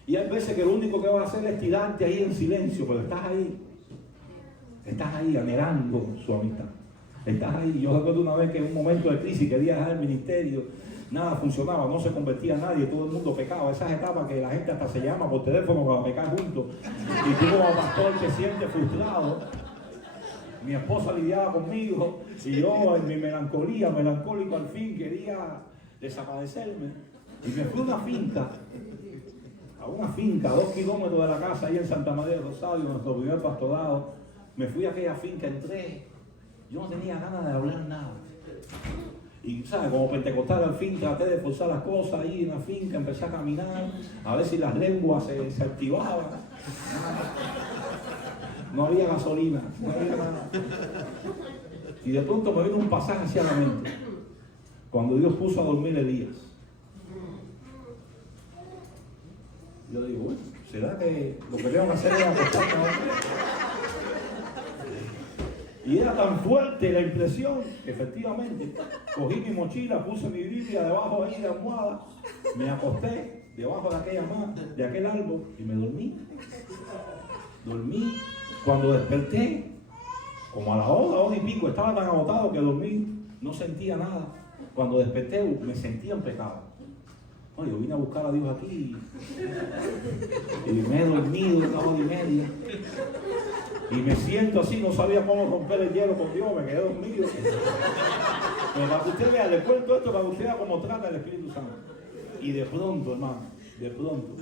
Y hay veces que lo único que vas a hacer es tirarte ahí en silencio, pero estás ahí. Estás ahí anhelando su amistad. Estás ahí. Yo recuerdo una vez que en un momento de crisis quería dejar el ministerio, nada funcionaba, no se convertía nadie, todo el mundo pecaba. Esas etapas que la gente hasta se llama por teléfono para pecar juntos. Y tú como pastor te sientes frustrado. Mi esposa lidiaba conmigo y yo en mi melancolía, melancólico, al fin quería desaparecerme. Y me fui a una finca, a 2 kilómetros de la casa, ahí en Santa María de Rosario, nuestro primer pastorado. Me fui a aquella finca, entré, yo no tenía ganas de hablar nada. Y, ¿sabes? Como pentecostal al fin, traté de forzar las cosas ahí en la finca, empecé a caminar, a ver si las lenguas se activaban. No había gasolina, no había nada. Y de pronto me vino un pasaje hacia la mente, cuando Dios puso a dormir a Elías. Yo digo: bueno, ¿será que lo que tengo que hacer es acostarme a dormir? Y era tan fuerte la impresión que efectivamente cogí mi mochila, puse mi Biblia debajo ahí de la almohada, me acosté debajo de aquel árbol y me dormí. Dormí. Cuando desperté, como a la hora y pico, estaba tan agotado que dormí, no sentía nada. Cuando desperté me sentía en pecado. Oye, yo vine a buscar a Dios aquí y me he dormido 1 hora y media. Y me siento así, no sabía cómo romper el hielo con Dios, me quedé dormido. Pero para que usted vea, le cuento esto para que usted vea cómo trata el Espíritu Santo. Y de pronto, hermano, de pronto,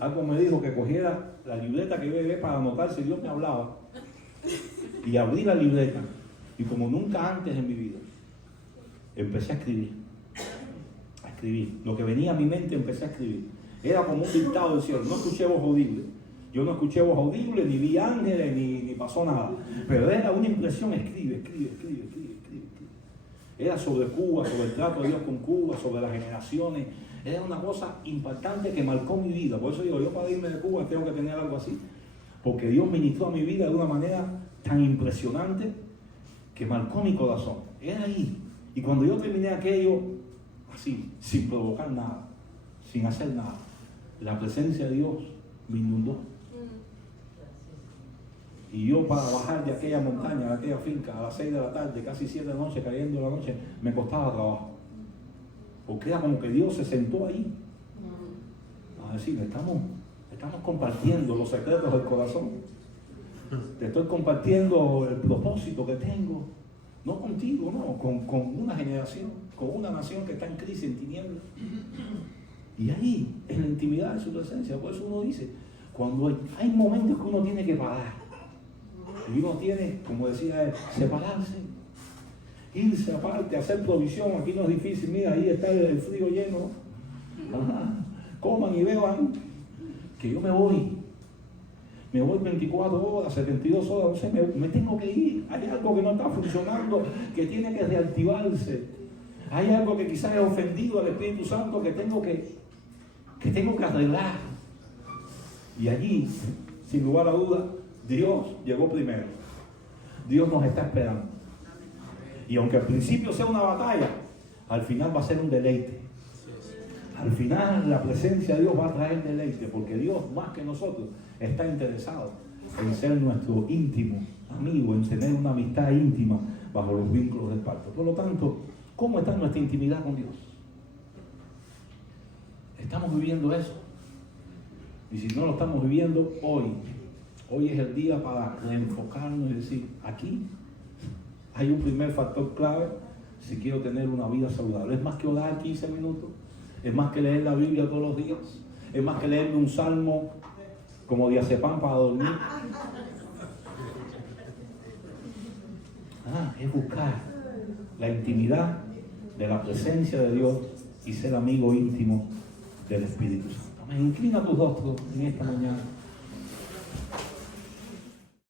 algo me dijo que cogiera la libreta que yo llevé para anotar si Dios me hablaba. Y abrí la libreta. Y como nunca antes en mi vida, empecé a escribir. Lo que venía a mi mente empecé a escribir. Era como un dictado del cielo. No escuché voz audible. Yo no escuché voz audible, ni vi ángeles, ni pasó nada. Pero era una impresión: escribe. Era sobre Cuba, sobre el trato de Dios con Cuba, sobre las generaciones. Era una cosa impactante que marcó mi vida. Por eso digo, yo para irme de Cuba tengo que tener algo así. Porque Dios ministró a mi vida de una manera tan impresionante que marcó mi corazón. Era ahí. Y cuando yo terminé aquello, así, sin provocar nada, sin hacer nada, la presencia de Dios me inundó. Y yo, para bajar de aquella montaña, de aquella finca, a las 6 de la tarde, casi 7 de la noche, cayendo la noche, me costaba trabajo. Porque era como que Dios se sentó ahí a decir: estamos compartiendo los secretos del corazón. Te estoy compartiendo el propósito que tengo. No contigo, no, con una generación, con una nación que está en crisis, en tinieblas. Y ahí, en la intimidad de su presencia, por eso uno dice, cuando hay momentos que uno tiene que parar, y uno tiene, como decía él, separarse, irse aparte, hacer provisión. Aquí no es difícil, mira, ahí está el frigo lleno. Ajá. Coman y beban, que yo me voy 24 horas, 72 horas, no sé, me tengo que ir. Hay algo que no está funcionando, que tiene que reactivarse. Hay algo que quizás he ofendido al Espíritu Santo que tengo que arreglar. Y allí, sin lugar a dudas, Dios llegó primero. Dios nos está esperando. Y aunque al principio sea una batalla, al final va a ser un deleite. Al final la presencia de Dios va a traer deleite, porque Dios, más que nosotros, está interesado en ser nuestro íntimo amigo, en tener una amistad íntima bajo los vínculos del pacto. Por lo tanto, ¿cómo está nuestra intimidad con Dios? ¿Estamos viviendo eso? Y si no lo estamos viviendo, hoy es el día para reenfocarnos y decir, aquí hay un primer factor clave si quiero tener una vida saludable. Es más que orar 15 minutos, es más que leer la Biblia todos los días, es más que leerme un salmo como diazepam para dormir. Es buscar la intimidad de la presencia de Dios y ser amigo íntimo del Espíritu Santo. Amén. Inclina tus rostros en esta mañana.